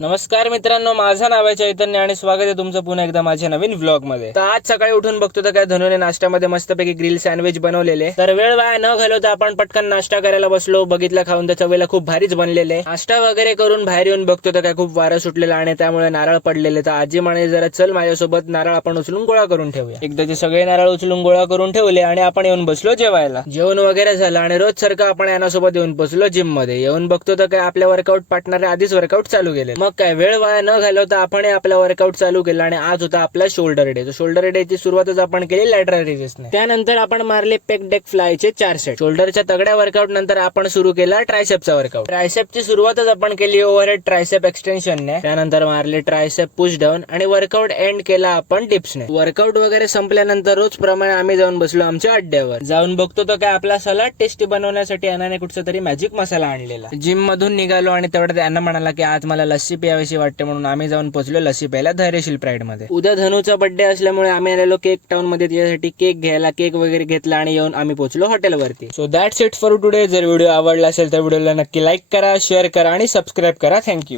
नमस्कार मित्रांनो, माझं नाव आहे चैतन्य आणि स्वागत आहे तुमचं पुन्हा एकदा माझ्या नवीन व्लॉग मध्ये। तर आज सकाळी उठून बघतो तर काय धनुने नाश्त्यामध्ये मस्तपैकी ग्रिल सँडविच बनवलेले। तर वेळ वाया न घालवता आपण पटकन नाश्ता करायला बसलो। बघितलं खाऊन त्या चवेला खूप भारीच बनलेले। नाश्ता वगैरे करून बाहेर येऊन बघतो तर काय खूप वारं सुटलेलं आणि त्यामुळे नारळ पडलेले। तर आजी म्हणे जरा चल माझ्यासोबत नारळ आपण उचलून गोळा करून ठेवूया। एकदाचे सगळे नारळ उचलून गोळा करून ठेवले आणि आपण येऊन बसलो जेवायला। जेवण वगैरे झालं आणि रोज सारखं आपण यानासोबत येऊन बसलो जिम मध्ये। येऊन बघतो तर काय आपल्या वर्कआउट पार्टनर आधीच वर्कआउट चालू केले। मग काय वेळ वाया न घालवता आपण आपला वर्कआउट चालू केला आणि आज होता आपला शोल्डर डे। शोल्डर डे ची सुरुवातच आपण केली लॅटरल रेझिस्टने। त्यानंतर आपण मारले पेक डेक फ्लायचे 4 सेट। शोल्डरच्या तगड्या वर्कआउट नंतर आपण सुरू केला ट्रायसेपचा वर्कआउट। ट्रायसेपची सुरुवातच आपण केली ओव्हरहेड ट्रायसेप एक्सटेन्शनने। त्यानंतर मारले ट्रायसेप पुश डाऊन आणि वर्कआउट एंड केला आपण डिप्सने। वर्कआउट वगैरे संपल्यानंतर रोज प्रमाणे आम्ही जाऊन बसलो आमच्या अड्ड्यावर। जाऊन बघतो तर काय आपला सलाड टेस्टी बनवण्यासाठी अनाने कुठचा तरी मॅजिक मसाला आणलेला। जिम मधून निघालो आणि तेवढ्यात अण्णा म्हणाला की आज मला लस्सी प्यावीशी वाटते म्हणून आम्ही जाऊन पोहोचलो लस्सी प्यायला धैर्यशील प्राईड मध्ये। उद्या धनुचा बर्थडे असल्यामुळे आम्ही आलेलो केक टाउन मध्ये त्यासाठी केक घ्यायला। केक वगैरे घेतला आणि येऊन आम्ही पोहोचलो हॉटेलवरती। So that's it for today. जर व्हिडिओ आवडला असेल तर व्हिडिओला नक्की लाईक करा, शेअर करा आणि सबस्क्राईब करा। थँक्यू।